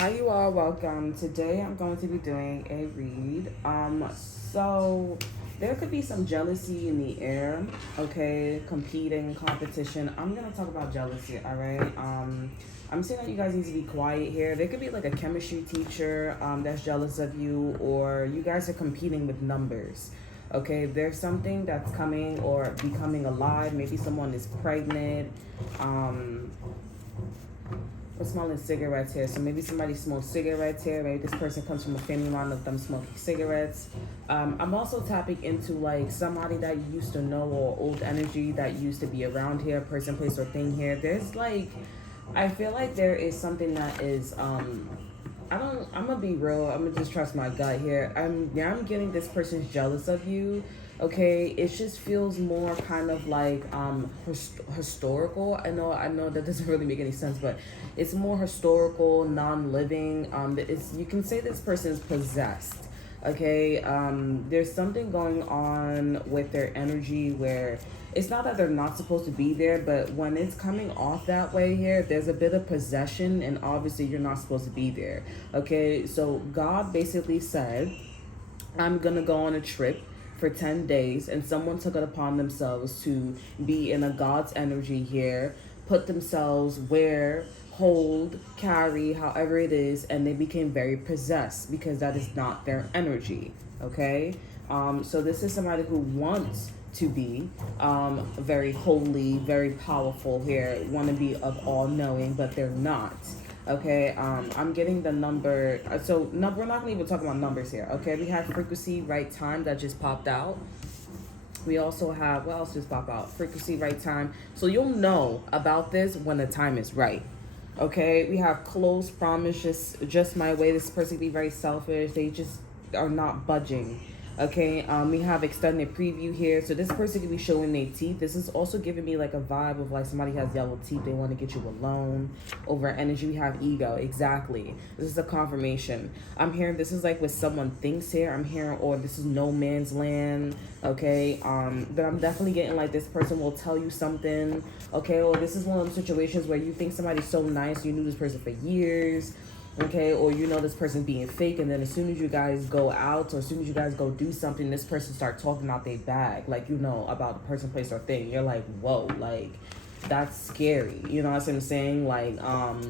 Hi, you all. Welcome. Today, I'm going to be doing a read. So there could be some jealousy in the air. Okay, competing, competition. I'm gonna talk about jealousy. All right. I'm saying that you guys need to be quiet here. There could be like a chemistry teacher that's jealous of you, or you guys are competing with numbers. Okay, there's something that's coming or becoming alive. Maybe someone is pregnant. Um, we're smelling cigarettes here. So maybe somebody smokes cigarettes here. Maybe this person comes from a family line of them smoking cigarettes. I'm also tapping into like somebody that you used to know or old energy that used to be around here, person, place, or thing here. There's like, I feel like there is something that is, I'm gonna be real. I'm gonna just trust my gut here. I'm getting this person's jealous of you. Okay, it just feels more kind of like historical. I know that doesn't really make any sense, but it's more historical, non-living. It's, you can say this person is possessed. Okay, there's something going on with their energy where it's not that they're not supposed to be there, but when it's coming off that way here, there's a bit of possession, and obviously you're not supposed to be there. Okay, so God basically said, I'm gonna go on a trip for 10 days, and someone took it upon themselves to be in a God's energy here, put themselves where, hold, carry, however it is, and they became very possessed because that is not their energy. Okay, so this is somebody who wants to be very holy, very powerful here, want to be of all knowing, but they're not. Okay, I'm getting the number. We're not gonna even talk about numbers here. Okay, we have frequency, right time that just popped out. We also have, what else just popped out? Frequency, right time. So you'll know about this when the time is right. Okay, we have close promise, just my way. This person can be very selfish. They just are not budging. Okay, we have extended preview here. So this person could be showing their teeth. This is also giving me like a vibe of like somebody has yellow teeth. They want to get you alone. Over energy, we have ego. Exactly. This is a confirmation. I'm hearing this is like what someone thinks here. I'm hearing, or this is no man's land. Okay, but I'm definitely getting like this person will tell you something. Okay, or this is one of those situations where you think somebody's so nice, you knew this person for years. Okay, or you know this person being fake, and then as soon as you guys go out or as soon as you guys go do something, this person start talking out their bag, like, you know, about the person, place, or thing. You're like, whoa, like, that's scary. You know what I'm saying? Like, I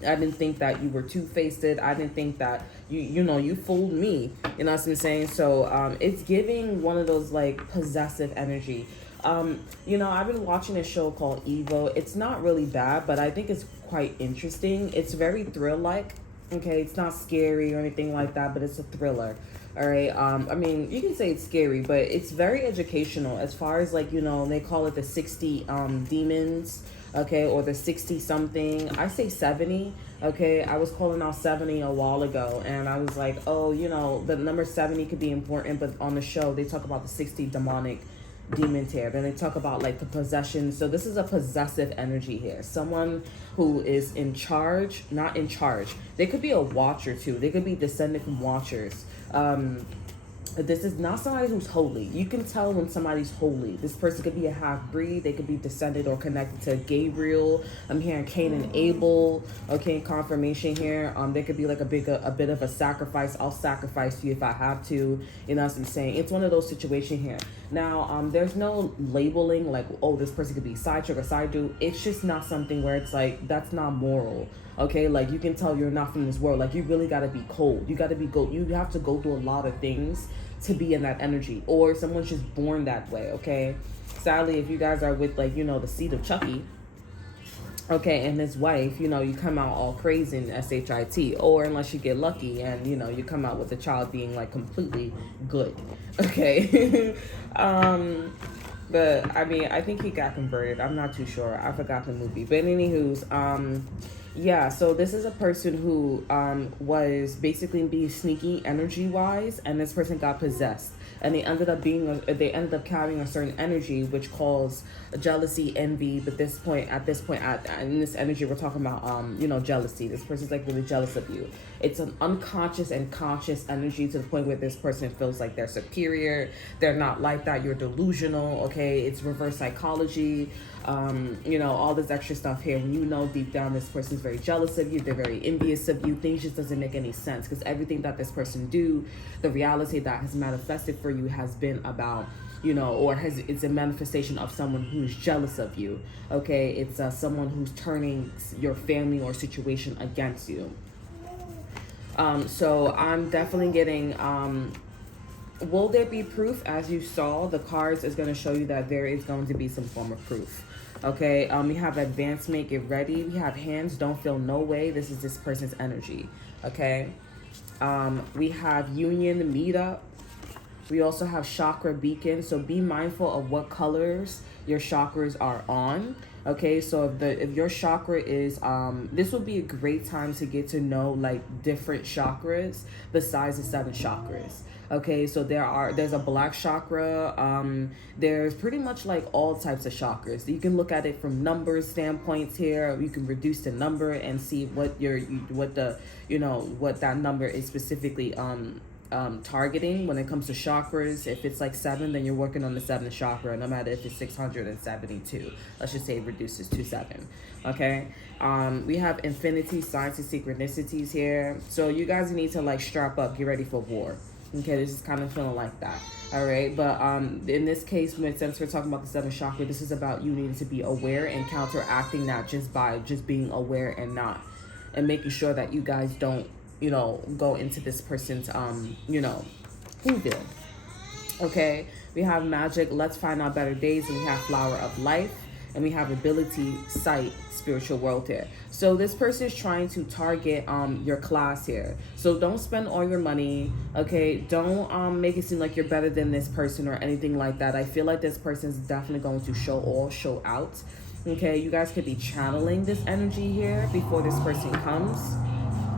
didn't think that you were two-faced. I didn't think that you fooled me. You know what I'm saying? So it's giving one of those like possessive energy. I've been watching a show called Evo. It's not really bad, but I think it's quite interesting. It's very thrill-like. Okay, it's not scary or anything like that, but it's a thriller. All right. I mean, you can say it's scary, but it's very educational as far as like, they call it the 60 demons, okay, or the 60 something. I say 70. Okay, I was calling out 70 a while ago, and I was like, oh, the number 70 could be important, but on the show they talk about the 60 demonic demons here. Then they talk about like the possession. So this is a possessive energy here. Someone who is in charge, not in charge. They could be a watcher too. They could be descended from watchers. This is not somebody who's holy. You can tell when somebody's holy. This person could be a half-breed. They could be descended or connected to Gabriel. I'm hearing Cain and Abel. Okay, confirmation here. There could be like a bit of a sacrifice. I'll sacrifice you if I have to. You know what I'm saying? It's one of those situations here. Now, there's no labeling like, oh, this person could be side chick or side dude. It's just not something where it's like, that's not moral. Okay, like you can tell you're not from this world. Like you really gotta be cold. You gotta be You have to go through a lot of things to be in that energy, or someone's just born that way. Okay, sadly, if you guys are with like the seed of Chucky, okay, and his wife, you come out all crazy in shit, or unless you get lucky and you come out with the child being like completely good. Okay. But I mean, I think he got converted. I'm not too sure. I forgot the movie. But anywho's, yeah. So this is a person who was basically being sneaky energy wise, and this person got possessed. and they ended up carrying a certain energy which caused jealousy, envy. But in this energy, we're talking about jealousy. This person's like really jealous of you. It's an unconscious and conscious energy to the point where this person feels like they're superior. They're not like that. You're delusional. Okay, it's reverse psychology. All this extra stuff here. When you know deep down this person's very jealous of you, they're very envious of you, things just doesn't make any sense, because everything that this person do, the reality that has manifested for you has been about, it's a manifestation of someone who's jealous of you. Okay, it's someone who's turning your family or situation against you. So I'm definitely getting, will there be proof? As you saw, the cards is going to show you that there is going to be some form of proof. Okay, we have advancement, get ready. We have hands, don't feel no way. This is this person's energy. Okay, we have union, meet up. We also have chakra beacon. So be mindful of what colors your chakras are on. Okay, so if your chakra is this would be a great time to get to know like different chakras besides the 7 chakras. Okay, so there's a black chakra. There's pretty much like all types of chakras. You can look at it from numbers standpoints here. You can reduce the number and see what that number is specifically targeting when it comes to chakras. If it's like 7, then you're working on the 7th chakra, no matter if it's 672. Let's just say it reduces to 7. Okay, we have infinity, signs, and synchronicities here. So you guys need to like strap up, get ready for war. Okay, this is kind of feeling like that. All right, but in this case, since we're talking about the 7th chakra, this is about you needing to be aware and counteracting that just by just being aware and making sure that you guys don't go into this person's hooville. Okay, we have magic, let's find out better days, and we have flower of life, and we have ability, sight, spiritual world here. So this person is trying to target your class here. So don't spend all your money. Okay, don't make it seem like you're better than this person or anything like that. I feel like this person is definitely going to show out. Okay, you guys could be channeling this energy here before this person comes.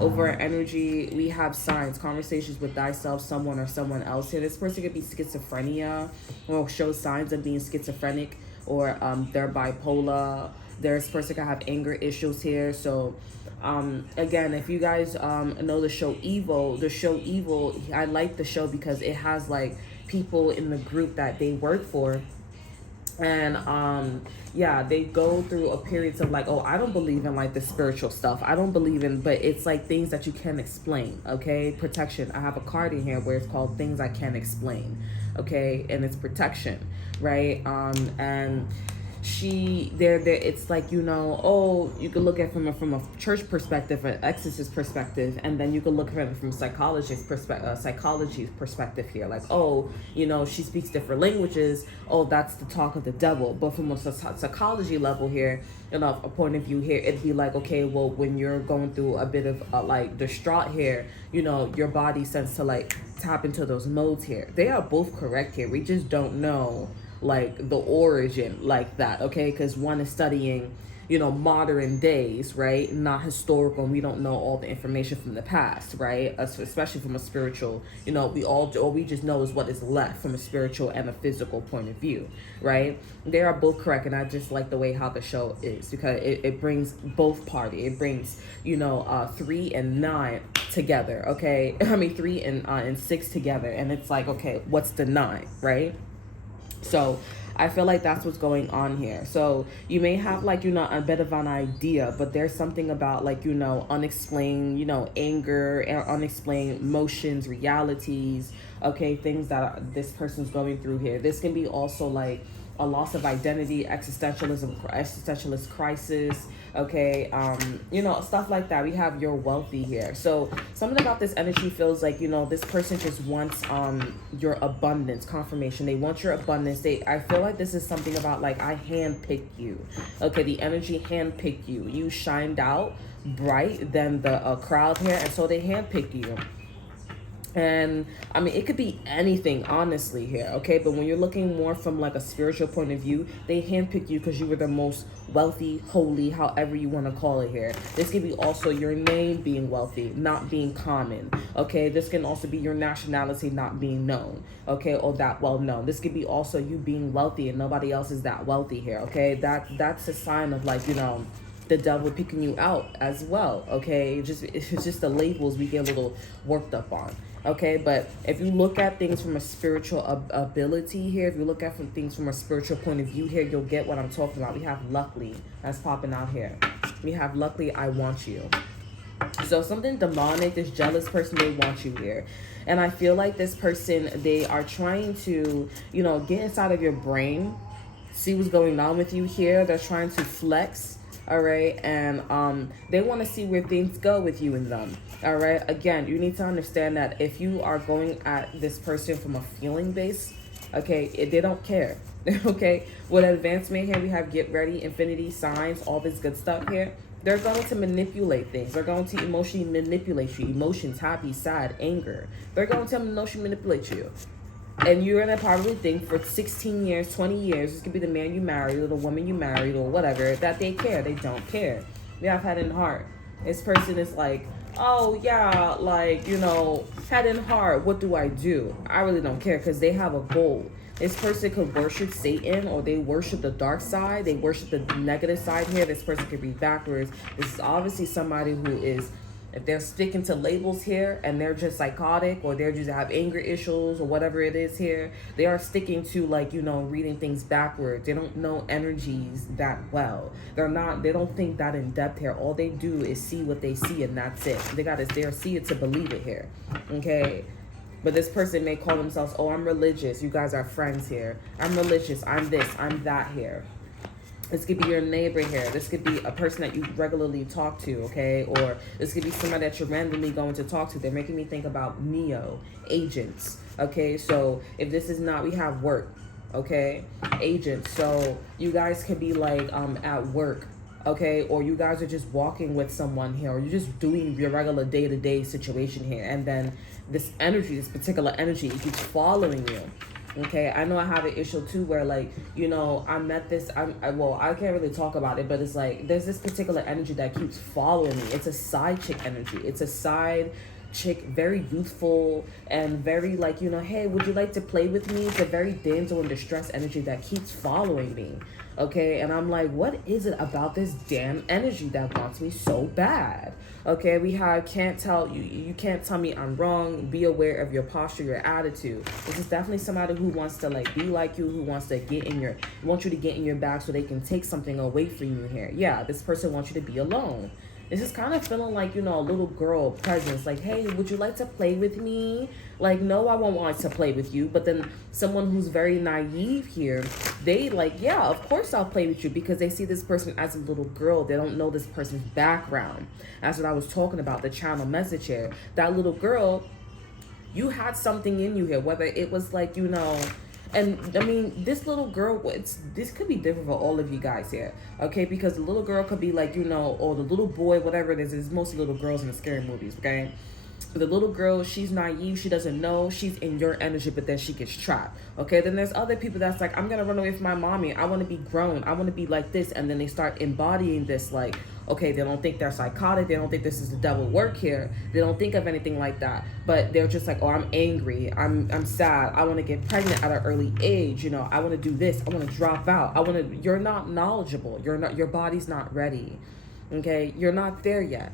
Over energy, we have signs, conversations with thyself, someone or someone else here. This person could be schizophrenia or show signs of being schizophrenic, or they're bipolar. This person could have anger issues here. So again, if you guys know the show Evil, I like the show because it has like people in the group that they work for. And they go through a periods of like, oh, I don't believe in like the spiritual stuff. I don't believe in, but it's like things that you can't explain. Okay, protection. I have a card in here where it's called things I can't explain. Okay, and it's protection, right? And it's like, you can look at it from a church perspective, an exorcist perspective, and then you can look at it from psychology's perspective here, like, she speaks different languages, that's the talk of the devil. But from a psychology level here, a point of view here, it'd be like, okay, well, when you're going through a bit of like distraught here, your body tends to like tap into those modes here. They are both correct here. We just don't know like the origin like that, okay? Because one is studying, modern days, right? Not historical, and we don't know all the information from the past, right? Especially from a spiritual, we just know is what is left from a spiritual and a physical point of view, right? They are both correct, and I just like the way how the show is, because it brings both parties. It brings, 3 and 9 together, okay? I mean 3 and 6 together, and it's like, okay, what's the 9, right? So I feel like that's what's going on here. So you may have like, a bit of an idea, but there's something about like, unexplained, anger and unexplained emotions, realities, okay, things that this person's going through here. This can be also like a loss of identity, existentialist crisis, okay, stuff like that. We have your wealthy here. So something about this energy feels like, this person just wants your abundance, confirmation. They want your abundance. I feel like this is something about like, I handpicked you. Okay, the energy handpicked you. You shined out bright than the crowd here, and so they handpicked you. And I mean, it could be anything, honestly, here, okay? But when you're looking more from like a spiritual point of view, they handpicked you because you were the most wealthy, holy, however you want to call it here. This could be also your name being wealthy, not being common, okay? This can also be your nationality not being known, okay? Or that well known. This could be also you being wealthy and nobody else is that wealthy here, okay? That's a sign of like, the devil picking you out as well, okay? It's just the labels we get a little worked up on, okay? But if you look at things from a spiritual ability here, if you look at things from a spiritual point of view here, you'll get what I'm talking about. We have luckily that's popping out here. We have luckily I want you. So something demonic, this jealous person, they want you here. And I feel like this person, they are trying to, get inside of your brain, see what's going on with you here. They're trying to flex, all right, and they want to see where things go with you and them, all right. Again, you need to understand that if you are going at this person from a feeling base, okay, they don't care. Okay, with advancement here, we have get ready, infinity, signs, all this good stuff here. They're going to manipulate things. They're going to emotionally manipulate you. Emotions, happy, sad, anger. They're going to emotionally manipulate you. And you're going to probably think for 16 years, 20 years, this could be the man you married or the woman you married or whatever, that they care. They don't care. We have head and heart. This person is like, oh, yeah, like, head and heart, what do I do? I really don't care because they have a goal. This person could worship Satan or they worship the dark side. They worship the negative side here. This person could be backwards. This is obviously somebody who is, if they're sticking to labels here and they're just psychotic or they're just have anger issues or whatever it is here, they are sticking to like, reading things backwards. They don't know energies that well. They don't think that in depth here. All they do is see what they see and that's it. They're see it to believe it here. Okay. But this person may call themselves, oh, I'm religious. You guys are friends here. I'm religious. I'm this. I'm that here. This could be your neighbor here. This could be a person that you regularly talk to, okay? Or this could be somebody that you're randomly going to talk to. They're making me think about Neo, agents, okay? So if this is not, we have work, okay? Agents. So you guys could be like at work, okay? Or you guys are just walking with someone here, or you're just doing your regular day-to-day situation here. And then this energy, this particular energy, it keeps following you. Okay, I know I have an issue too where like, I met this, I can't really talk about it, but it's like, there's this particular energy that keeps following me. It's a side chick energy. It's a side chick, very youthful and very like, hey, would you like to play with me? It's a very damsel in distress energy that keeps following me. Okay, and I'm like, what is it about this damn energy that wants me so bad? Okay, we have can't tell you can't tell me I'm wrong. Be aware of your posture, your attitude. This is definitely somebody who wants to like be like you, who wants to want you to get in your back so they can take something away from you here. Yeah, this person wants you to be alone. This is kind of feeling like, a little girl presence. Like, hey, would you like to play with me? Like, no, I won't want to play with you. But then someone who's very naive here, they like, yeah, of course I'll play with you because they see this person as a little girl. They don't know this person's background. That's what I was talking about, the channel message here. That little girl, you had something in you here, whether it was like, and I mean, this little girl, this could be different for all of you guys here, okay? Because the little girl could be like, or the little boy, whatever it is. It's mostly little girls in the scary movies, okay? But the little girl, she's naive. She doesn't know. She's in your energy, but then she gets trapped, okay? Then there's other people that's like, I'm going to run away from my mommy. I want to be grown. I want to be like this. And then they start embodying this like, okay, they don't think they're psychotic. They don't think this is the devil work here. They don't think of anything like that. But they're just like, oh, I'm angry. I'm sad. I want to get pregnant at an early age. I want to do this. I want to drop out. You're not knowledgeable. Your body's not ready. Okay? You're not there yet.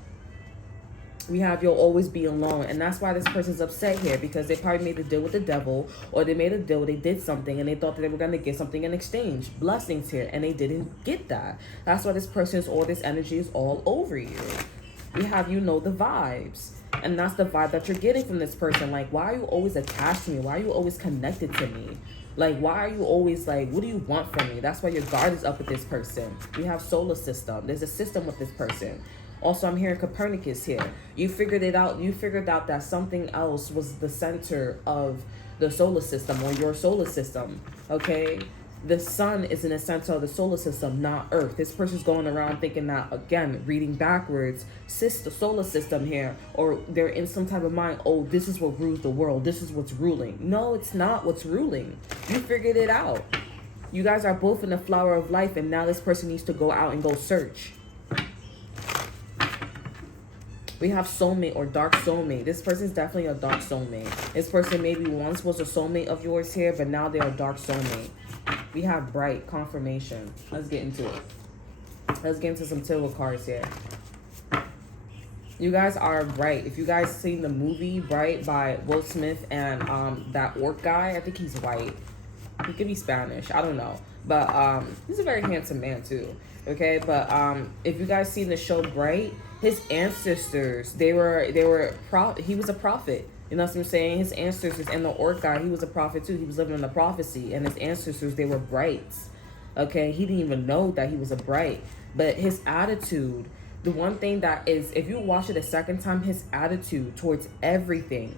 We have you'll always be alone. And that's why this person's upset here, because they probably made a deal with the devil, or they made a deal, they did something, and they thought that they were going to get something in exchange. Blessings here, and they didn't get that. That's why this person's, all this energy is all over you. We have the vibes. And that's the vibe that you're getting from this person. Like, why are you always attached to me? Why are you always connected to me? Like, why are you always like, what do you want from me? That's why your guard is up with this person. We have solar system. There's a system with this person. Also, I'm hearing Copernicus here. You figured it out. You figured out that something else was the center of the solar system, or your solar system, okay? The sun is in the center of the solar system, not Earth. This person's going around thinking that, again, reading backwards, solar system here, or they're in some type of mind, oh, this is what rules the world. This is what's ruling. No, it's not what's ruling. You figured it out. You guys are both in the flower of life, and now this person needs to go out and go search. We have soulmate or dark soulmate. This person's definitely a dark soulmate. This person maybe once was a soulmate of yours here, but now they're a dark soulmate. We have bright confirmation. Let's get into it. Let's get into some tarot cards here. You guys are bright. If you guys seen the movie Bright by Will Smith and that orc guy, I think he's white. He could be Spanish. I don't know. But he's a very handsome man too. Okay, but if you guys seen the show Bright, his ancestors, he was a prophet. You know what I'm saying? His ancestors, and the orc guy, he was a prophet too. He was living in the prophecy, and his ancestors, they were brights. Okay, he didn't even know that he was a bright. But his attitude, the one thing that is, if you watch it a second time, his attitude towards everything,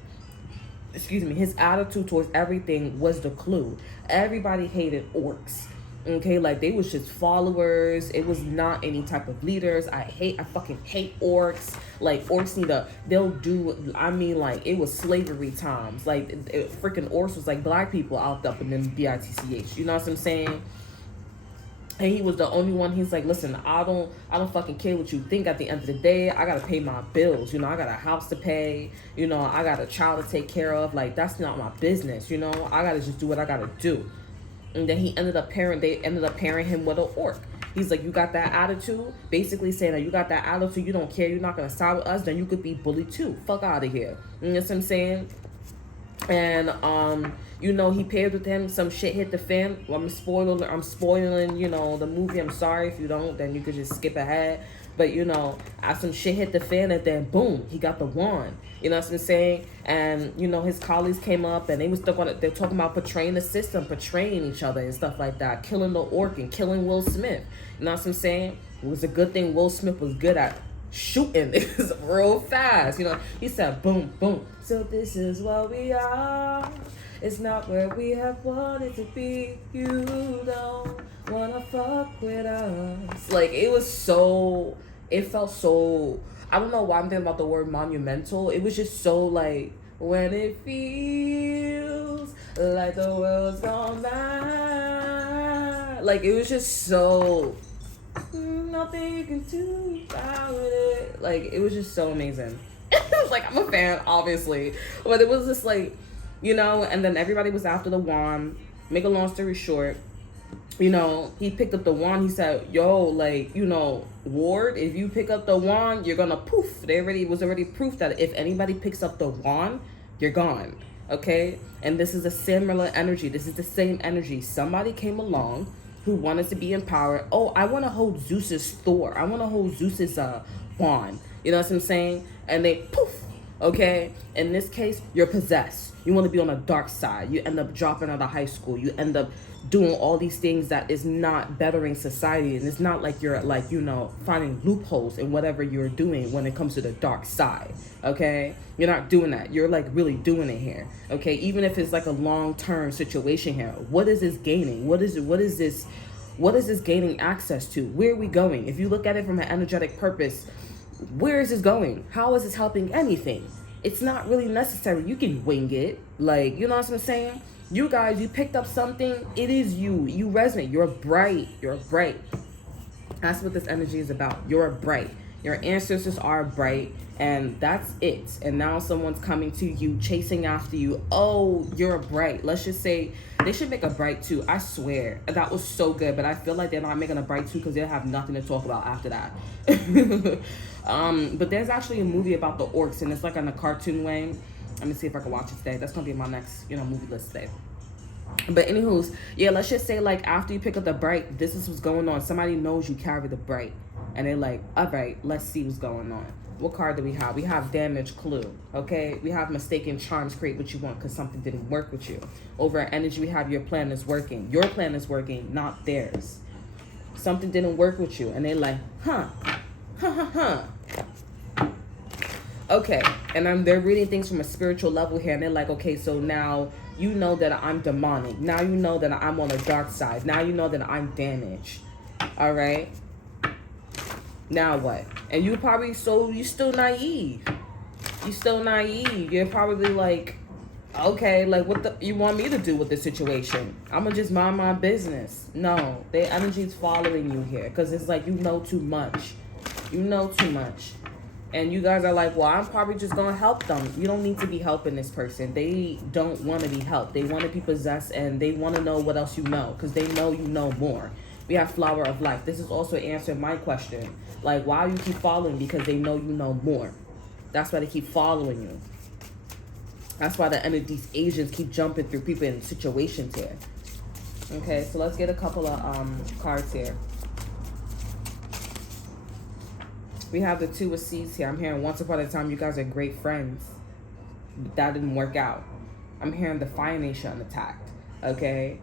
his attitude towards everything was the clue. Everybody hated orcs. Okay, like they was just followers. It was not any type of leaders. I fucking hate orcs. Like orcs like it was slavery times. Like freaking orcs was like black people out up in them bitch. You know what I'm saying? And he was the only one. He's like, listen, I don't fucking care what you think. At the end of the day, I gotta pay my bills. You know, I got a house to pay. You know, I got a child to take care of. Like that's not my business. You know, I gotta just do what I gotta do. And then they ended up pairing him with an orc. He's like, you got that attitude? Basically saying that you got that attitude, you don't care, you're not going to side with us, then you could be bullied too. Fuck out of here. You know what I'm saying? And, you know, he paired with him. Some shit hit the fan. Well, I'm spoiling, you know, the movie. I'm sorry if you don't, then you could just skip ahead. But, you know, as some shit hit the fan, and then boom, he got the wand. You know what I'm saying? And, you know, his colleagues came up and they're talking about portraying the system, portraying each other and stuff like that, killing the orc and killing Will Smith. You know what I'm saying? It was a good thing Will Smith was good at shooting this real fast. You know, he said, boom, boom. So this is what we are. It's not where we have wanted to be. You don't wanna fuck with us. Like, it felt so, I don't know why I'm thinking about the word monumental. It was just so like, when it feels like the world's gone by. Like, it was just so, nothing you can do about it. Like, it was just so amazing. Like, I'm a fan, obviously. But it was just like, you know, and then everybody was after the wand. Make a long story short, you know, he picked up the wand. He said, yo, like, you know, Ward, if you pick up the wand, you're gonna poof. It was already proof that if anybody picks up the wand, you're gone. Okay? And this is a similar energy. This is the same energy. Somebody came along who wanted to be empowered. Oh, I want to hold Zeus's Thor. I want to hold Zeus's wand. You know what I'm saying? And they poof. Okay? In this case, you're possessed. You want to be on the dark side. You end up dropping out of high school. You end up doing all these things that is not bettering society. And it's not like you're like, you know, finding loopholes in whatever you're doing when it comes to the dark side. Okay? You're not doing that. You're like really doing it here. Okay? Even if it's like a long-term situation here. What is this gaining? What is this gaining access to? Where are we going? If you look at it from an energetic purpose, where is this going? How is this helping anything? It's not really necessary. You can wing it. Like, you know what I'm saying? You guys, you picked up something. It is you. You resonate. You're bright. You're bright. That's what this energy is about. You're bright. Your ancestors are bright. And that's it. And now someone's coming to you, chasing after you. Oh, you're bright. Let's just say they should make a bright 2. I swear. That was so good. But I feel like they're not making a bright 2 because they'll have nothing to talk about after that. But there's actually a movie about the orcs, and it's like in a cartoon way. Let me see if I can watch it today. That's gonna be my next, you know, movie list today. But anywho's, yeah, let's just say like after you pick up the bright, this is what's going on. Somebody knows you carry the bright, and they're like, all right, let's see what's going on. What card do we have? We have damage clue. Okay, we have mistaken charms create what you want because something didn't work with you. Over energy, we have your plan is working. Your plan is working, not theirs. Something didn't work with you, and they're like, huh. Okay, and they're reading things from a spiritual level here, and they're like, okay, so now you know that I'm demonic. Now you know that I'm on the dark side. Now you know that I'm damaged. All right. Now what? And you probably, so you still naive. You still naive. You're probably like, okay, like what the you want me to do with this situation? I'm gonna just mind my business. No, their energy's following you here because it's like you know too much. You know too much. And you guys are like, well, I'm probably just gonna help them. You don't need to be helping this person. They don't want to be helped. They want to be possessed, and they want to know what else you know because they know you know more. We have Flower of Life. This is also answering my question. Like, why you keep following? Because they know you know more. That's why they keep following you. That's why these Asians keep jumping through people in situations here. Okay, so let's get a couple of cards here. We have the Two of Seas here. I'm hearing once upon a time you guys are great friends. But that didn't work out. I'm hearing the Fire Nation attacked. Okay?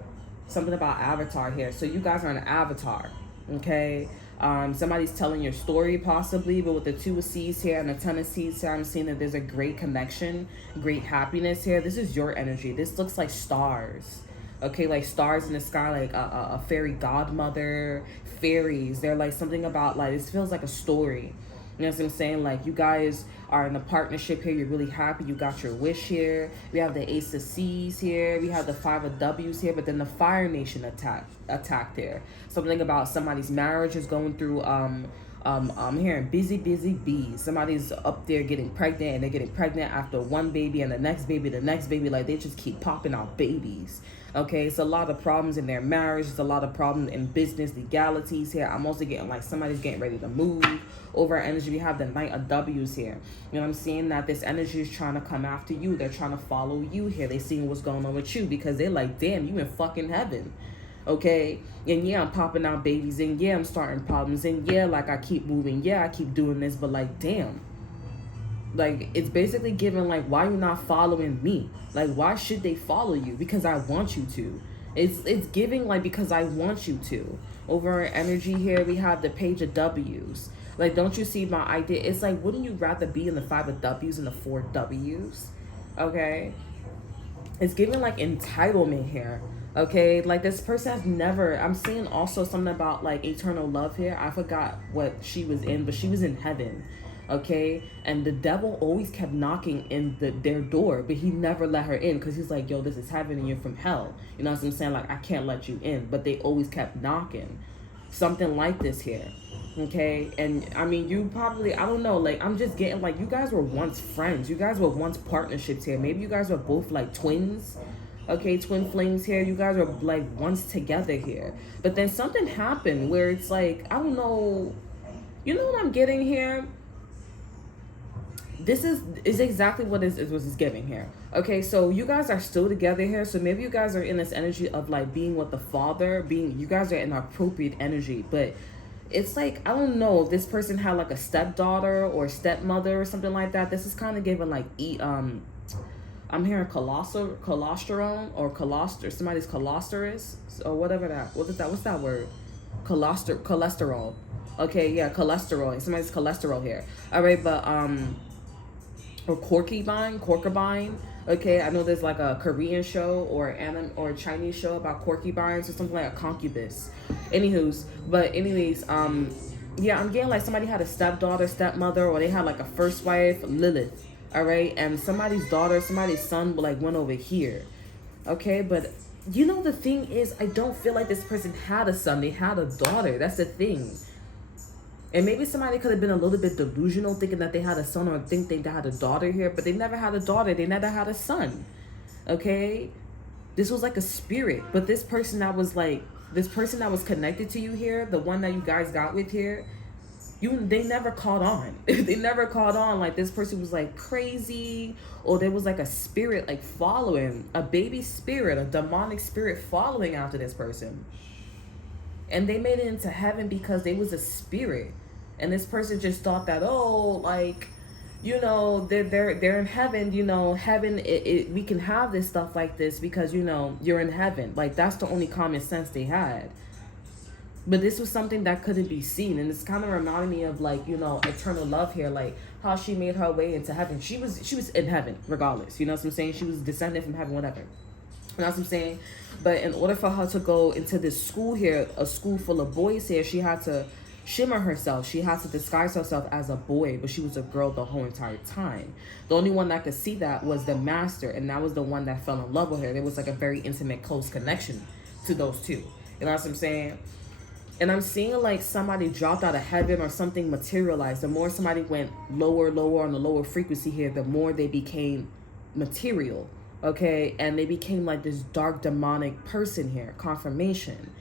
Something about Avatar here. So you guys are an avatar. Okay? Somebody's telling your story possibly, but with the Two of Seas here and the Ten of Seas here, I'm seeing that there's a great connection, great happiness here. This is your energy. This looks like stars. Okay, like stars in the sky, like a fairy godmother, fairies. They're like something about like, this feels like a story. You know what I'm saying? Like you guys are in a partnership here. You're really happy. You got your wish here. We have the Ace of C's here. We have the Five of W's here. But then the Fire Nation attacked there. Something about somebody's marriage is going through. I'm hearing busy bees. Somebody's up there getting pregnant, and they're getting pregnant after one baby and the next baby, the next baby. Like they just keep popping out babies. Okay, it's a lot of problems in their marriage. It's a lot of problems in business legalities here. I'm also getting like somebody's getting ready to move over energy. We have the Knight of W's here. You know what I'm saying? That this energy is trying to come after you. They're trying to follow you here. They seeing what's going on with you because they're like, damn, you in fucking heaven. Okay, and yeah, I'm popping out babies, and yeah, I'm starting problems, and yeah, like I keep moving, yeah, I keep doing this, but like, damn. Like, it's basically giving, like, why you not following me? Like, why should they follow you? Because I want you to. It's giving, like, because I want you to. Over our energy here, we have the Page of W's. Like, don't you see my idea? It's like, wouldn't you rather be in the Five of W's and the Four W's? Okay? It's giving, like, entitlement here. Okay? Like, this person has never... I'm seeing also something about, like, eternal love here. I forgot what she was in, but she was in heaven. Okay, and the devil always kept knocking in their door, but he never let her in because he's like, yo, this is heaven and you're from hell. You know what I'm saying? Like, I can't let you in, but they always kept knocking. Something like this here. Okay, and I mean, you probably, I don't know, like, I'm just getting, like, you guys were once friends. You guys were once partnerships here. Maybe you guys were both, like, twins. Okay, twin flames here. You guys were, like, once together here. But then something happened where it's like, I don't know. You know what I'm getting here? This is exactly what is giving here. Okay, so you guys are still together here. So maybe you guys are in this energy of like being with the father, you guys are in appropriate energy. But it's like, I don't know, if this person had like a stepdaughter or stepmother or something like that. This is kind of giving like I'm hearing cholesterol or somebody's cholesterol or whatever that. What's that word? Cholesterol. Okay, yeah, cholesterol. Somebody's cholesterol here. All right, but or Corkybine. Okay, I know there's like a Korean show or a Chinese show about porcupines or something like a concubus. Anywho's, but anyways, yeah, I'm getting like somebody had a stepdaughter, stepmother, or they had like a first wife, Lilith. All right, and somebody's daughter, somebody's son, like went over here. Okay, but you know the thing is, I don't feel like this person had a son. They had a daughter. That's the thing. And maybe somebody could have been a little bit delusional thinking that they had a son or think they had a daughter here, but they never had a daughter. They never had a son. Okay? This was like a spirit. But this person that was connected to you here, the one that you guys got with here, they never caught on. They never caught on. Like this person was like crazy, or there was like a spirit like following, a baby spirit, a demonic spirit following after this person. And they made it into heaven because they was a spirit. And this person just thought that, oh, like, you know, they're in heaven, you know, heaven, we can have this stuff like this because, you know, you're in heaven. Like, that's the only common sense they had. But this was something that couldn't be seen. And it's kind of reminding me of, like, you know, eternal love here, like how she made her way into heaven. She was in heaven regardless. You know what I'm saying? She was descended from heaven, whatever. You know what I'm saying? But in order for her to go into this school here, a school full of boys here, she had to shimmer herself. She had to disguise herself as a boy, but she was a girl the whole entire time. The only one that could see that was the master, and that was the one that fell in love with her. There was like a very intimate, close connection to those two. You know what I'm saying? And I'm seeing like somebody dropped out of heaven or something materialized. The more somebody went lower, lower on the lower frequency here, the more they became material. Okay, and they became like this dark demonic person here. Confirmation,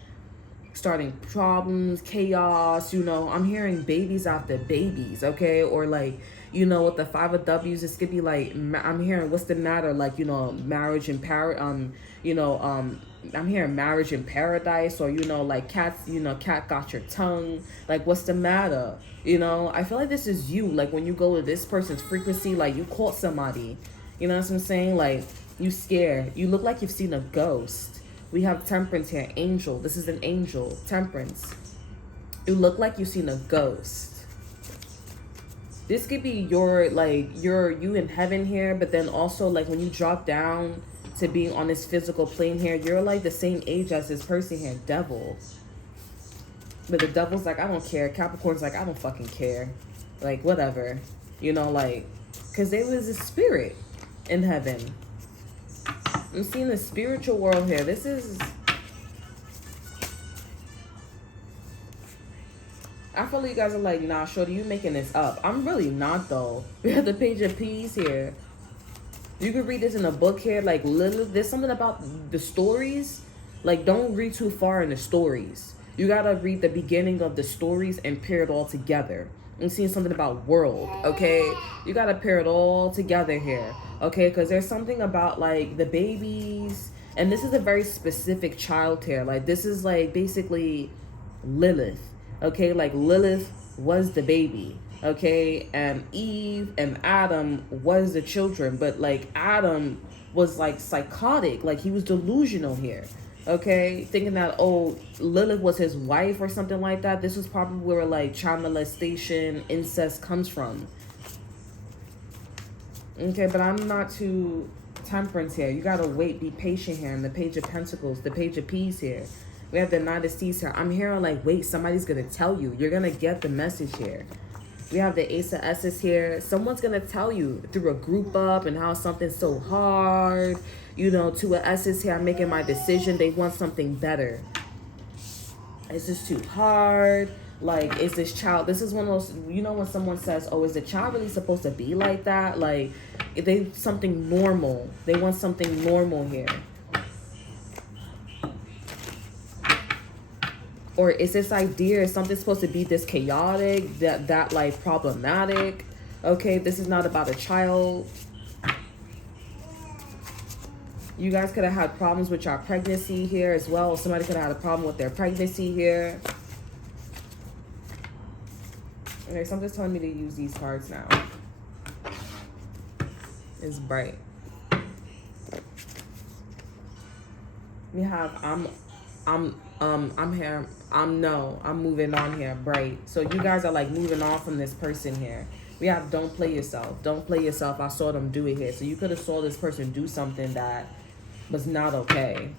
starting problems, chaos. You know, I'm hearing babies after babies. Okay, or like, you know, with the 5 of W's, this could be like, I'm hearing what's the matter, like, you know, marriage in you know, I'm hearing marriage in paradise, or, you know, like cats, you know, cat got your tongue, like what's the matter, you know. I feel like this is you, like when you go to this person's frequency, like you caught somebody, you know what I'm saying, like you scared, you look like you've seen a ghost. We have temperance here, angel, this is an angel, temperance. You look like you've seen a ghost. This could be your, like, you in heaven here, but then also, like, when you drop down to being on this physical plane here, you're, like, the same age as this person here, devil. But the devil's like, I don't care. Capricorn's like, I don't fucking care. Like, whatever. You know, like, because there was a spirit in heaven. I'm seeing the spiritual world here. This is... I feel like you guys are like, nah, shorty, you making this up. I'm really not, though. We have the Page of Peace here. You could read this in a book here. Like, there's something about the stories. Like, don't read too far in the stories. You gotta read the beginning of the stories and pair it all together. I'm seeing something about world, okay? You gotta pair it all together here, okay? Because there's something about, like, the babies. And this is a very specific child here. Like, this is, like, basically Lilith. Okay, like Lilith was the baby, okay, and Eve and Adam was the children, but like Adam was like psychotic, like he was delusional here, okay, thinking that, oh, Lilith was his wife or something like that. This is probably where like child molestation, incest comes from, okay, but I'm not too temperance here. You gotta wait, be patient here, and the Page of Pentacles, the Page of Peace here. We have the Knight of Steeds here. I'm hearing like, wait, somebody's going to tell you. You're going to get the message here. We have the Ace of S's here. Someone's going to tell you through a group up and how something's so hard. You know, Two of S's here. I'm making my decision. They want something better. Is this too hard? Like, is this child... This is one of those... You know when someone says, oh, is the child really supposed to be like that? Like, they something normal. They want something normal here. Or is this idea, is something supposed to be this chaotic, that like problematic? Okay, this is not about a child. You guys could have had problems with your pregnancy here as well. Somebody could have had a problem with their pregnancy here. Okay, something's telling me to use these cards now. It's bright. We have I'm here. I'm moving on here, bright. So you guys are like moving on from this person here. We have don't play yourself. Don't play yourself. I saw them do it here. So you could have saw this person do something that was not okay.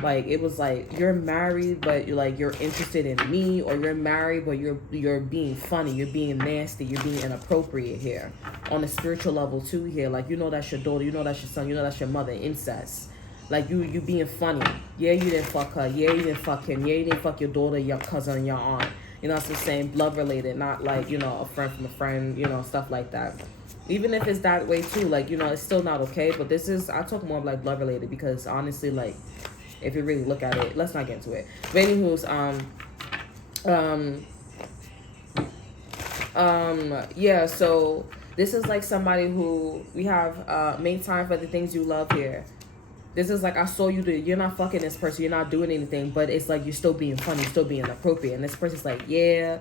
Like it was like you're married, but you're interested in me, or you're married, but you're being funny, you're being nasty, you're being inappropriate here. On a spiritual level too here. Like you know that's your daughter, you know that's your son, you know that's your mother, incest. Like, you being funny. Yeah, you didn't fuck her. Yeah, you didn't fuck him. Yeah, you didn't fuck your daughter, your cousin, your aunt. You know what I'm saying? Blood related, not like, you know, a friend from a friend, you know, stuff like that. Even if it's that way too, like, you know, it's still not okay. But this is, I talk more of like blood related because honestly, like, if you really look at it, let's not get into it. But anywho's, yeah, so this is like somebody who we have, make time for the things you love here. This is like, I saw you do, you're not fucking this person, you're not doing anything, but it's like you're still being funny, still being appropriate. And this person's like, yeah.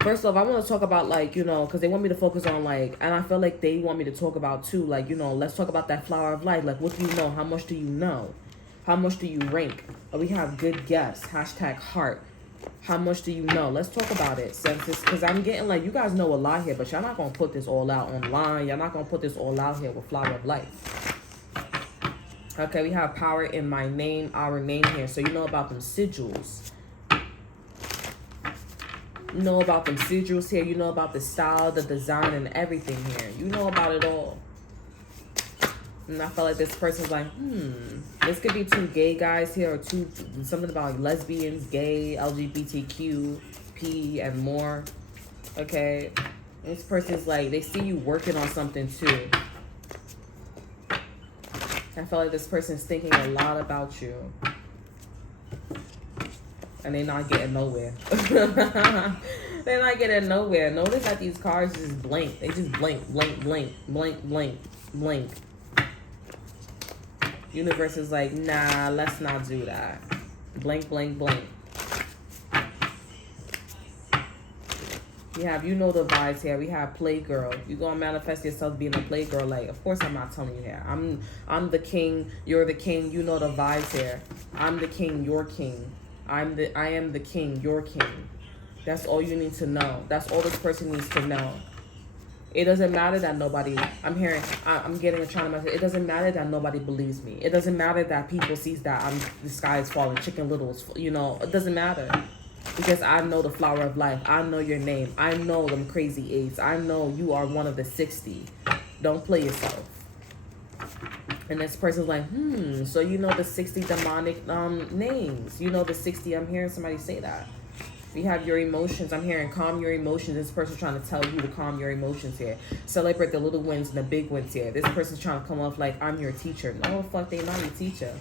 First off, I want to talk about like, you know, because they want me to focus on like, and I feel like they want me to talk about too, like, you know, let's talk about that flower of life. Like, what do you know? How much do you know? How much do you rank? We have good guess, hashtag heart. How much do you know? Let's talk about it, senses, because I'm getting like, you guys know a lot here, but y'all not going to put this all out online. Y'all not going to put this all out here with flower of life. Okay, we have power in my name, our name here. So you know about them sigils. You know about them sigils here. You know about the style, the design, and everything here. You know about it all. And I feel like this person's like, this could be two gay guys here, or something about like lesbians, gay, LGBTQ, P, and more. Okay, this person's like, they see you working on something too. I feel like this person's thinking a lot about you, and they're not getting nowhere. They're not getting nowhere. Notice that these cards just blink. They just blink, blink, blink, blink, blink, blink. Universe is like, nah, let's not do that. Blank, blank, blank. We have, you know the vibes here. We have playgirl. You gonna manifest yourself being a playgirl. Like, of course I'm not telling you here. I'm the king. You're the king. You know the vibes here. I'm the king. You're king. I am the king. You're king. That's all you need to know. That's all this person needs to know. It doesn't matter that nobody, I'm getting a trying to message. It doesn't matter that nobody believes me. It doesn't matter that people sees that the sky is falling, Chicken Little is, you know, it doesn't matter. Because I know the flower of life. I know your name. I know them crazy eights. I know you are one of the 60. Don't play yourself. And this person's like, so you know the 60 demonic names. You know the 60, I'm hearing somebody say that. We have your emotions. I'm hearing calm your emotions. This person's trying to tell you to calm your emotions here. Celebrate the little wins and the big wins here. This person's trying to come off like, I'm your teacher. No, fuck, they not your teacher.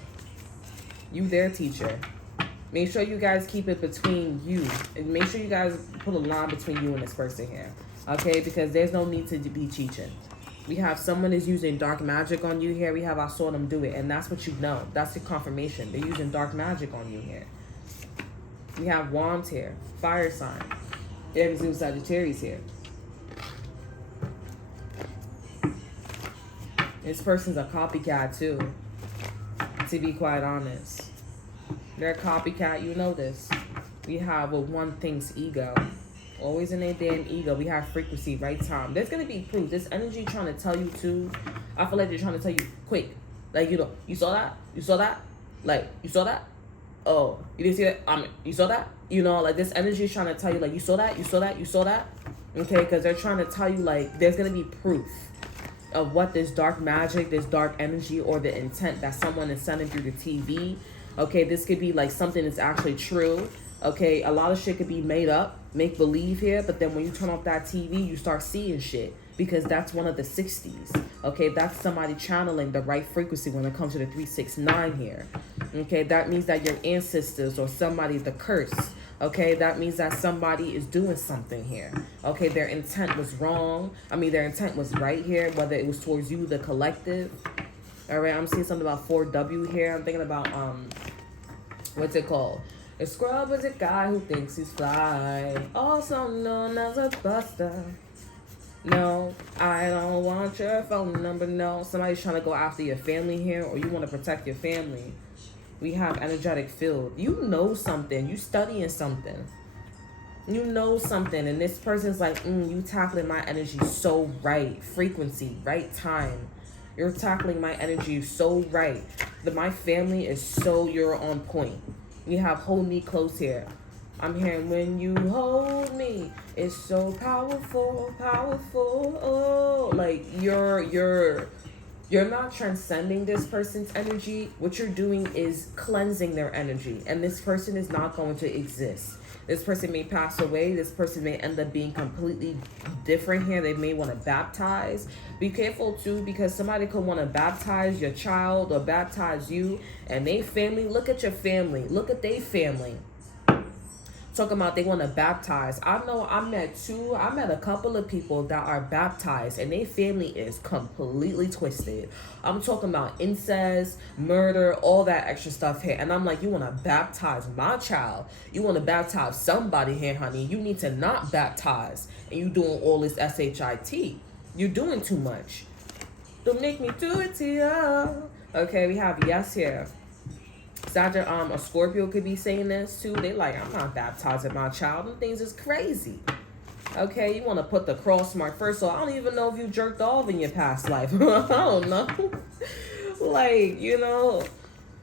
You their teacher. Make sure you guys keep it between you. And make sure you guys put a line between you and this person here. Okay? Because there's no need to be teaching. We have someone is using dark magic on you here. We have I saw them do it. And that's what you know. That's the confirmation. They're using dark magic on you here. We have wands here. Fire sign. Aries, New Sagittarius here. This person's a copycat too. To be quite honest. They're a copycat, you know this. We have what one thinks ego. Always in their damn ego. We have frequency, right time. There's going to be proof. This energy trying to tell you too. I feel like they're trying to tell you quick. Like, you know, you saw that? You saw that? Like, you saw that? Oh, you didn't see it? You saw that? You know, like this energy is trying to tell you, like, you saw that? You saw that? You saw that? Okay, because they're trying to tell you, like, there's going to be proof of what this dark magic, this dark energy, or the intent that someone is sending through the TV. Okay, this could be like something that's actually true. Okay, a lot of shit could be made up, make believe here, but then when you turn off that TV, you start seeing shit because that's one of the 60s. Okay, that's somebody channeling the right frequency when it comes to the 369 here. Okay, that means that your ancestors or somebody, the curse. Okay, that means that somebody is doing something here. Okay, their intent was wrong. I mean, their intent was right here, whether it was towards you, the collective. All right, I'm seeing something about 4W here. I'm thinking about, what's it called? A scrub is a guy who thinks he's fly, also known as a buster. No, I don't want your phone number, no. Somebody's trying to go after your family here, or you want to protect your family. We have energetic field. You know something. You studying something. You know something, and this person's like, you tackling my energy so right. Frequency, right time. You're tackling my energy so right. My family is so, you're on point. We have hold me close here. I'm hearing when you hold me, it's so powerful, powerful. Oh, like you're not transcending this person's energy. What you're doing is cleansing their energy, and this person is not going to exist. This person may pass away. This person may end up being completely different here. They may want to baptize. Be careful too, because somebody could want to baptize your child or baptize you and they family. Look at your family. Look at their family. Talking about they want to baptize. I know I met a couple of people that are baptized and their family is completely twisted. I'm talking about incest, murder, all that extra stuff here. And I'm like, you want to baptize my child? You want to baptize somebody here, honey? You need to not baptize. And you doing all this SHIT. You're doing too much. Don't make me do it to you. Okay, we have yes here. A Scorpio could be saying this too. They like, I'm not baptizing my child. Them things is crazy. Okay, you want to put the cross mark first. So I don't even know if you jerked off in your past life. I don't know. Like, you know,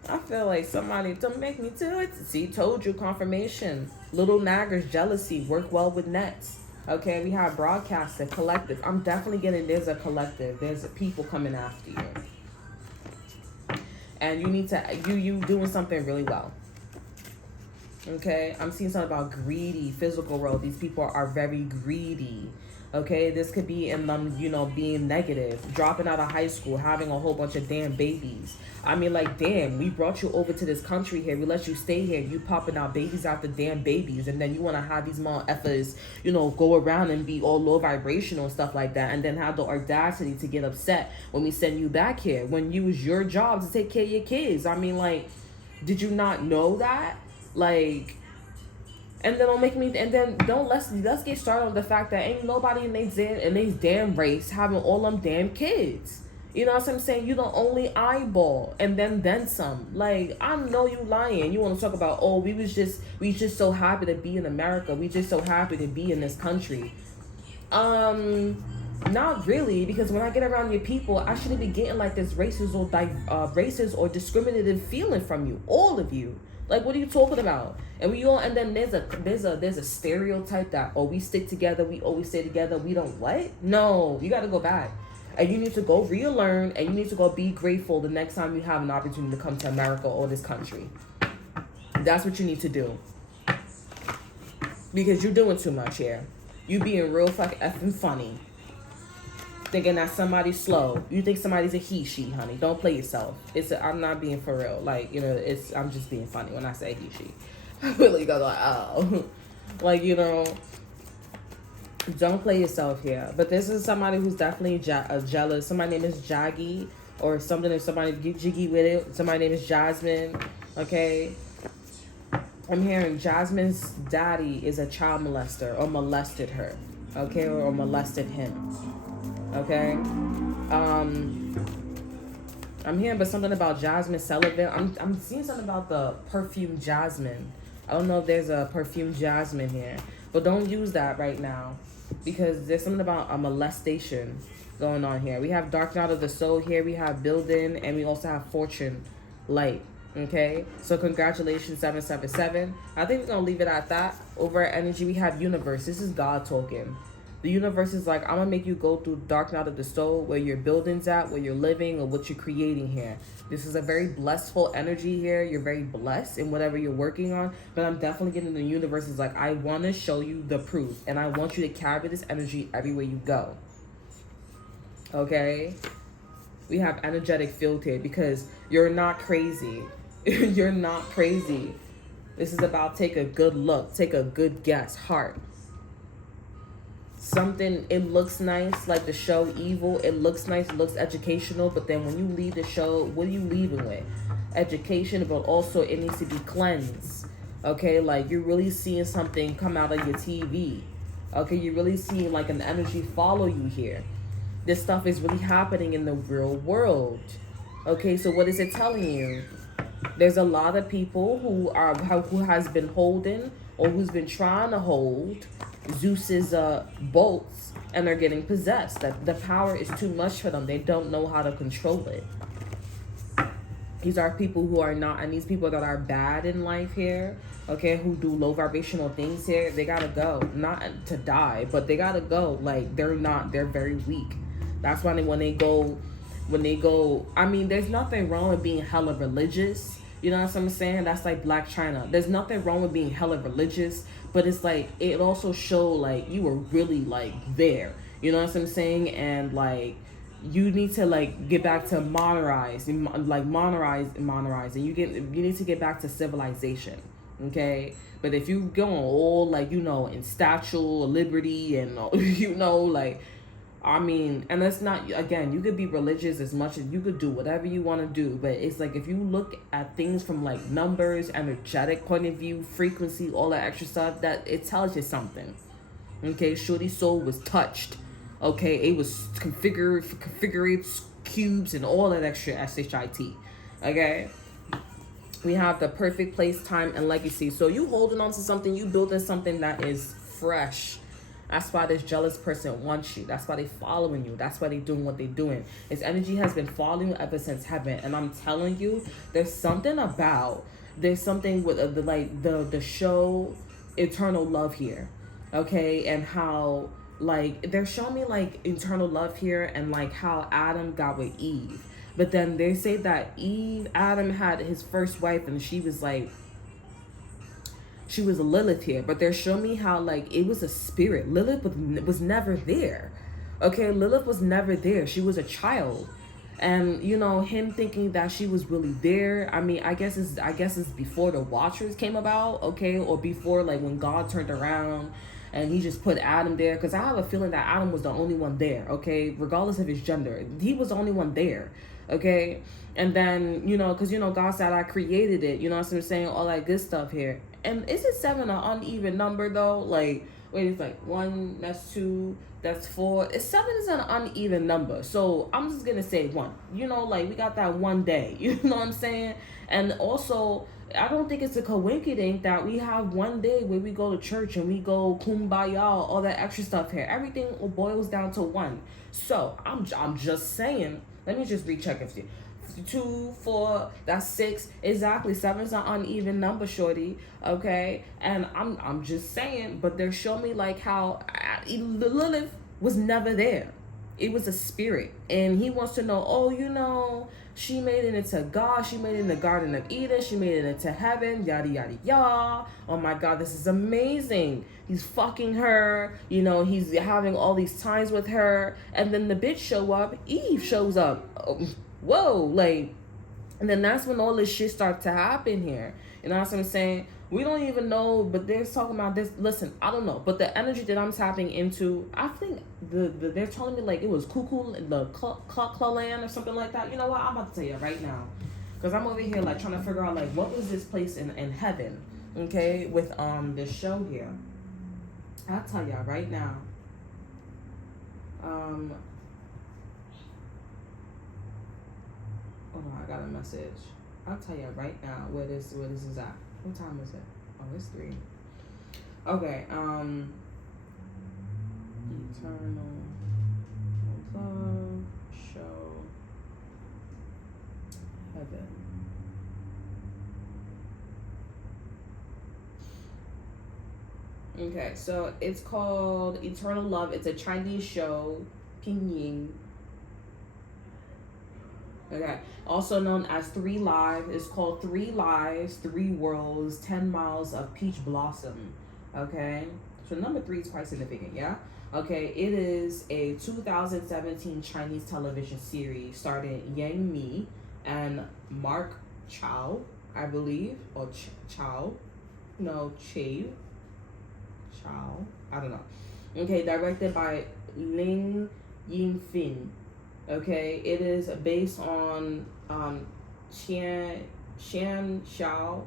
I feel like somebody don't make me do it. See, told you, confirmation. Little naggers, jealousy, work well with nets. Okay, we have broadcaster, collective. I'm definitely getting there's a collective. There's people coming after you. And you need to you doing something really well. Okay, I'm seeing something about greedy physical world. These people are very greedy. Okay, this could be in them, you know, being negative, dropping out of high school, having a whole bunch of damn babies. I mean, like, damn, we brought you over to this country here. We let you stay here. You popping out babies after damn babies. And then you want to have these motherfuckers, you know, go around and be all low vibrational and stuff like that. And then have the audacity to get upset when we send you back here. When you was your job to take care of your kids. I mean, like, did you not know that? Like, and then don't make me, and then don't let's get started on the fact that ain't nobody in they damn race having all them damn kids. You know what I'm saying? You the only eyeball, and then some. Like, I know you lying. You want to talk about, oh, we just so happy to be in America. We just so happy to be in this country. Not really, because when I get around your people, I shouldn't be getting like this racist or discriminative feeling from you, all of you. Like, what are you talking about? And we all, and then there's a stereotype that, oh, we stick together, we always stay together, we don't what? No, you got to go back. And you need to go relearn, and you need to go be grateful the next time you have an opportunity to come to America or this country. That's what you need to do. Because you're doing too much here. You being real fucking effing funny. Thinking that somebody's slow. You think somebody's a he, she, honey. Don't play yourself. I'm not being for real. Like, you know, I'm just being funny when I say he, she. I really go like, oh. Like, you know, don't play yourself here. But this is somebody who's definitely jealous. Somebody's name is Jaggy or something. If somebody get jiggy with it. Somebody's name is Jasmine. Okay. I'm hearing Jasmine's daddy is a child molester or molested her. Okay. Or molested him. Okay. I'm hearing but something about Jasmine Sullivan. I'm seeing something about the perfume Jasmine. I don't know if there's a perfume Jasmine here, but don't use that right now because there's something about a molestation going on here. We have Dark Night of the Soul here. We have Building, and we also have Fortune Light. Okay, so congratulations, 777. I think we're gonna leave it at that. Over at Energy, we have Universe. This is God talking. The universe is like, I'm going to make you go through dark night of the soul, where your building's at, where you're living, or what you're creating here. This is a very blissful energy here. You're very blessed in whatever you're working on. But I'm definitely getting the universe is like, I want to show you the proof. And I want you to carry this energy everywhere you go. Okay? We have energetic field here because you're not crazy. You're not crazy. This is about take a good look. Take a good guess. Heart. Something, it looks nice, like the show Evil. It looks nice, it looks educational, but then when you leave the show, what are you leaving with? Education, but also it needs to be cleansed. Okay, like you're really seeing something come out of your TV. Okay, you're really seeing like an energy follow you here. This stuff is really happening in the real world. Okay, so what is it telling you? There's a lot of people who has been holding or who's been trying to hold Zeus's bolts, and they're getting possessed. That the power is too much for them. They don't know how to control it. These are people who are not, and these people that are bad in life here, okay, who do low vibrational things here, they gotta go. Not to die, but they gotta go. Like, they're very weak. That's why when they go, I mean, there's nothing wrong with being hella religious. You know what I'm saying? That's like Black China. There's nothing wrong with being hella religious, but it's like, it also show like you were really like there. You know what I'm saying? And like, you need to like get back to monerize, and you need to get back to civilization. Okay? But if you go all like, you know, in statue, liberty, and you know, like, I mean, and that's not, again, you could be religious as much as you could do whatever you want to do, but it's like, if you look at things from like numbers, energetic point of view, frequency, all that extra stuff, that it tells you something. Okay, Shorty's soul was touched. Okay, it was configured cubes and all that extra shit. Okay, we have the perfect place, time, and legacy. So you holding on to something, you building something that is fresh. That's why this jealous person wants you. That's why they following you. That's why they doing what they doing. His energy has been following you ever since heaven. And I'm telling you, there's something with the show Eternal Love here. Okay, and how like they're showing me like eternal love here, and like how Adam got with Eve. But then they say that Adam had his first wife, and she was a Lilith here. But they're showing me how like it was a spirit. Lilith was never there. Okay, Lilith was never there. She was a child. And him thinking that she was really there. I mean, I guess it's before the Watchers came about, okay, or before like when God turned around and he just put Adam there, because I have a feeling that Adam was the only one there, okay, regardless of his gender. He was the only one there, okay. And then because God said I created it, what I'm saying, all that good stuff here. And isn't 7 an uneven number though? Like, wait, it's like 1, that's 2, that's 4. 7 is an uneven number. So I'm just gonna say 1. Like we got that one day. You know what I'm saying? And also, I don't think it's a coincidence that we have one day where we go to church and we go kumbaya, all that extra stuff here. Everything boils down to 1. So I'm just saying. Let me just recheck if you. 2, 4, that's 6, exactly. 7's an uneven number, shorty. Okay, and I'm just saying, but they're showing me like how Lilith was never there. It was a spirit, and he wants to know. Oh, she made it into God. She made it in the Garden of Eden. She made it into heaven. Yada yada yada. Oh my God, this is amazing. He's fucking her. He's having all these times with her, and then the bitch show up. Eve shows up. Whoa, like, and then that's when all this shit starts to happen here. You know what I'm saying? We don't even know, but they're talking about this. Listen, I don't know, but the energy that I'm tapping into, I think they're telling me like it was cuckoo, the clock land or something like that. You know what? I'm about to tell you right now, because I'm over here like trying to figure out like what was this place in heaven, okay, with this show here. I'll tell y'all right now. Hold on, I got a message. I'll tell you right now where this is at. What time is it? Oh, it's 3. Okay, Eternal Love Show Heaven. Okay, so it's called Eternal Love. It's a Chinese show, Pinyin. Okay, also known as 3 Lives. It's called 3 Lives, 3 Worlds, 10 Miles of Peach Blossom. Okay, so number 3 is quite significant, yeah? Okay, it is a 2017 Chinese television series starring Yang Mi and Mark Chow, I believe, or Chow. No, Chow, I don't know. Okay, directed by Ling Yingfin. Okay, it is based on Qian Xiao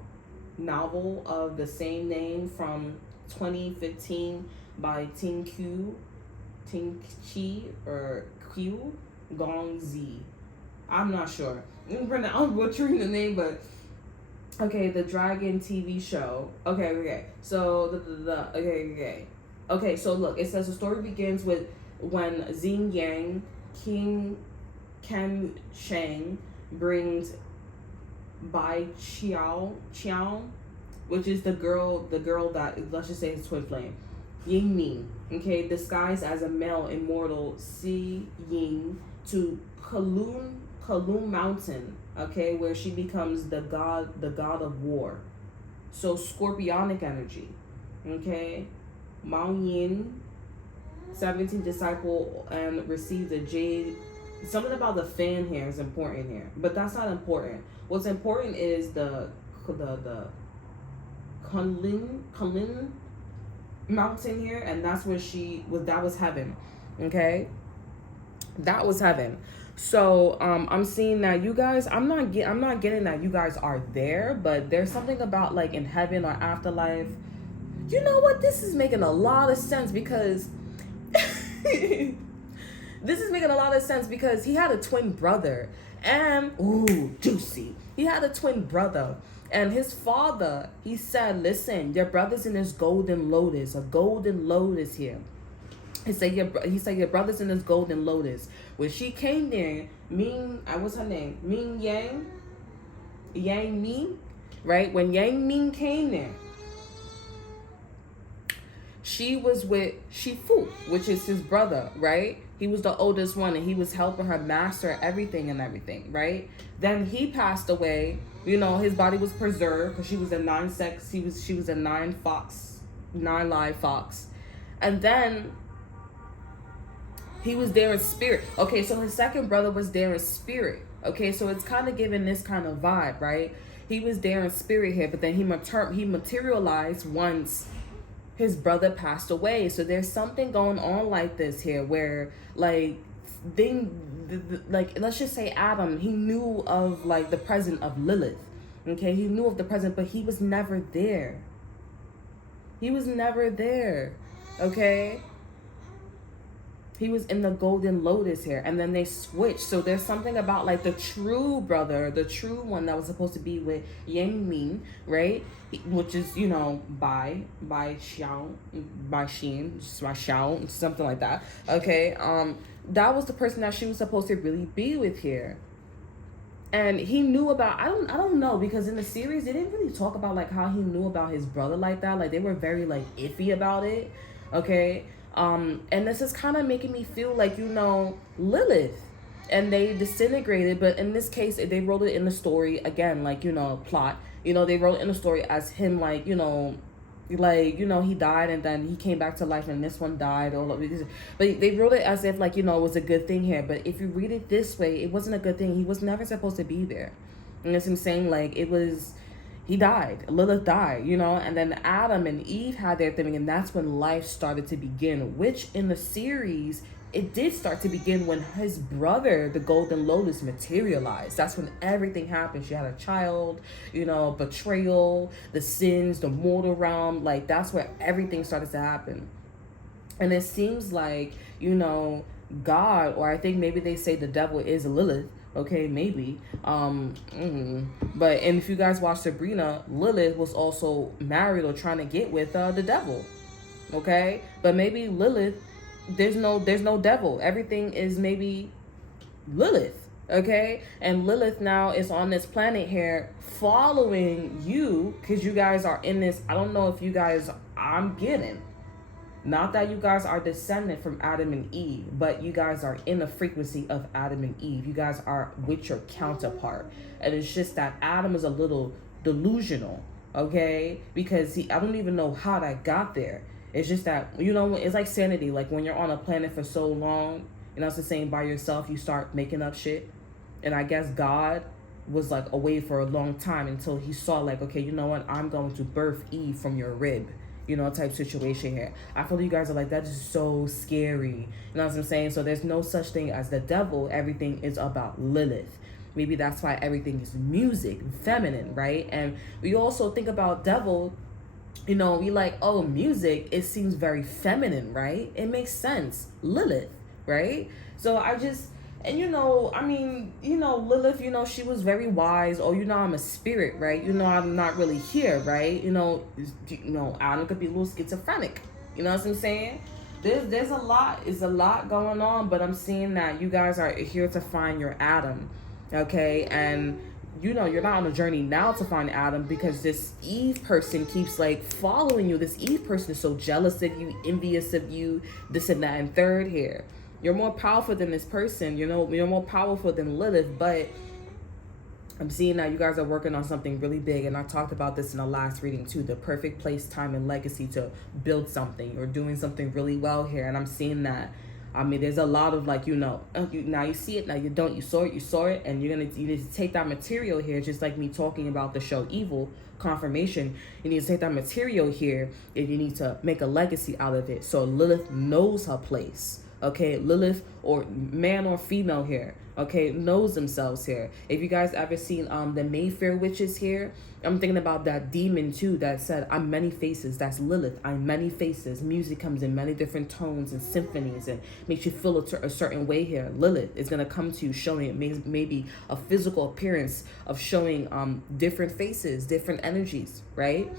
novel of the same name from 2015 by Ting Chi or Q Gong Zi. I'm not sure. I'm butchering the name, but okay, the Dragon TV show. Okay. So Okay, so look, it says the story begins with when Xing Yang King Ken Sheng brings Bai Qiao, which is the girl that, let's just say, is twin flame, Ying Ming, okay, disguised as a male immortal Si Ying, to Kowloon Mountain, okay, where she becomes the god of war. So scorpionic energy, okay. Mao Yin, 17th disciple, and received a jade. Something about the fan here is important here, but that's not important. What's important is the Kunlun mountain here, and that's where she was. That was heaven, okay. That was heaven. So I'm seeing that you guys. I'm not getting that you guys are there, but there's something about like in heaven or afterlife. You know what? This is making a lot of sense because he had a twin brother, and ooh, juicy. He had a twin brother, and his father, he said, "Listen, your brother's in this golden lotus, a golden lotus here." he said your brother's in this golden lotus. When she came there, Ming, what's her name? Ming Yang Ming, right? When Yang Ming came there, she was with Shifu, which is his brother, right? He was the oldest one, and he was helping her master everything and everything, right? Then he passed away. You know, his body was preserved because she was a 9-sex. She was a 9 live fox, and then he was there in spirit. Okay, so his second brother was there in spirit. Okay, so it's kind of giving this kind of vibe, right? He was there in spirit here, but then he materialized once his brother passed away. So there's something going on like this here where like like let's just say Adam, he knew of like the presence of Lilith. Okay, he knew of the present, but he was never there. He was never there. Okay, he was in the golden lotus here, and then they switched. So there's something about like the true brother, the true one that was supposed to be with Yang Ming, right? Which is, you know, by Xiao, by Xiao, something like that. Okay, that was the person that she was supposed to really be with here. And he knew about, I don't know, because in the series they didn't really talk about like how he knew about his brother like that. Like they were very like iffy about it. Okay. And this is kind of making me feel like, you know, Lilith, and they disintegrated. But in this case, they wrote it in the story again, like, you know, plot, you know, they wrote it in the story as him, like, you know, he died and then he came back to life, and this one died, all of this. But they wrote it as if like, you know, it was a good thing here. But if you read it this way, it wasn't a good thing. He was never supposed to be there. And that's what I'm saying. Like, he died. Lilith died, you know, and then Adam and Eve had their thing, and that's when life started to begin, which in the series, it did start to begin when his brother, the Golden Lotus, materialized. That's when everything happened. She had a child, you know, betrayal, the sins, the mortal realm. Like, that's where everything started to happen. And it seems like, you know, God, or I think maybe they say the devil is Lilith. Okay, maybe. But and if you guys watch Sabrina, Lilith was also married or trying to get with the devil. Okay, but maybe Lilith, there's no devil. Everything is maybe Lilith. Okay, and Lilith now is on this planet here, following you because you guys are in this. I don't know if you guys. I'm getting. Not that you guys are descendant from Adam and Eve, but you guys are in the frequency of Adam and Eve. You guys are with your counterpart. And it's just that Adam is a little delusional, okay? Because I don't even know how that got there. It's just that, you know, it's like sanity. Like when you're on a planet for so long, you know, it's the same by yourself, you start making up shit. And I guess God was like away for a long time until he saw like, okay, you know what? I'm going to birth Eve from your rib. You know, type situation here. I feel you guys are like, that is so scary. You know what I'm saying? So there's no such thing as the devil. Everything is about Lilith. Maybe that's why everything is music, feminine, right? And we also think about devil, you know, we like, oh, music, it seems very feminine, right? It makes sense. Lilith, right? So and you know, I mean, you know, Lilith, you know, she was very wise. Oh, you know, I'm a spirit, right? You know, I'm not really here, right? You know, Adam could be a little schizophrenic. You know what I'm saying? There's a lot. It's a lot going on, but I'm seeing that you guys are here to find your Adam, okay? And you know, you're not on a journey now to find Adam because this Eve person keeps like following you. This Eve person is so jealous of you, envious of you, this and that and third here. You're more powerful than this person, you know, you're more powerful than Lilith, but I'm seeing that you guys are working on something really big, and I talked about this in the last reading too, the perfect place, time, and legacy to build something. You're doing something really well here, and I'm seeing that. I mean, there's a lot of like, you know, now you see it, now you don't, you saw it, and you need to take that material here, just like me talking about the show Evil, confirmation. You need to take that material here, and you need to make a legacy out of it. So Lilith knows her place. Okay, Lilith, or man or female here, okay, knows themselves here. If you guys ever seen the Mayfair witches here, I'm thinking about that demon too that said, I'm many faces. That's Lilith. I'm many faces. Music comes in many different tones and symphonies and makes you feel a certain way here. Lilith is going to come to you showing maybe a physical appearance of showing different faces, different energies, right?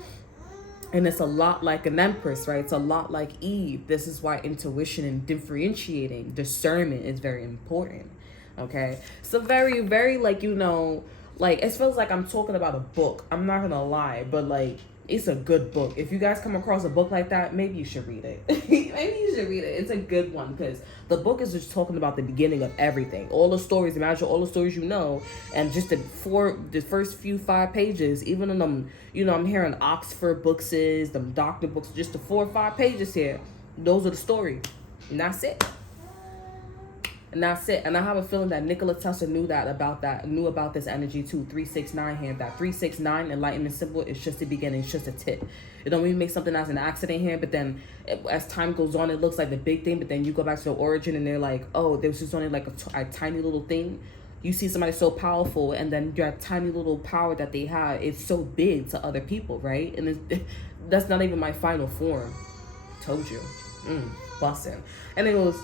And it's a lot like an empress, right? It's a lot like Eve. This is why intuition and differentiating, discernment is very important. Okay? So very, very like, like it feels like I'm talking about a book. I'm not gonna lie, but like it's a good book. If you guys come across a book like that, maybe you should read it. Maybe you should read it. It's a good one because the book is just talking about the beginning of everything. All the stories, imagine all the stories and just the first few 5 pages, even in them, I'm hearing Oxford books them doctor books, just the 4 or 5 pages here. Those are the story. And that's it. And that's it. And I have a feeling that Nikola Tesla knew about this energy too. 369 here. That 369 enlightenment symbol is just the beginning. It's just a tip. It don't even make something as an accident here, but then as time goes on, it looks like the big thing, but then you go back to the origin and they're like, oh, this is only like a tiny little thing. You see somebody so powerful, and then that tiny little power that they have, it's so big to other people, right? And that's not even my final form. Told you. Bussin'. And it goes,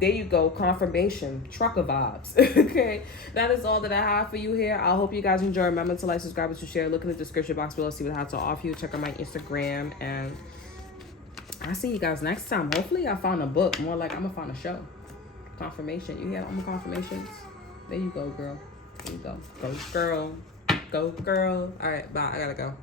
there you go, confirmation, trucker vibes. Okay, that is all that I have for you here. I hope you guys enjoy. Remember to like, subscribe, and to share. Look in the description box below, see what I have to offer you. Check out my Instagram, and I'll see you guys next time. Hopefully I found a book. More like I'm gonna find a show. Confirmation. You hear all my confirmations? There you go, girl. There you go. Go girl. Go girl. All right, bye. I gotta go.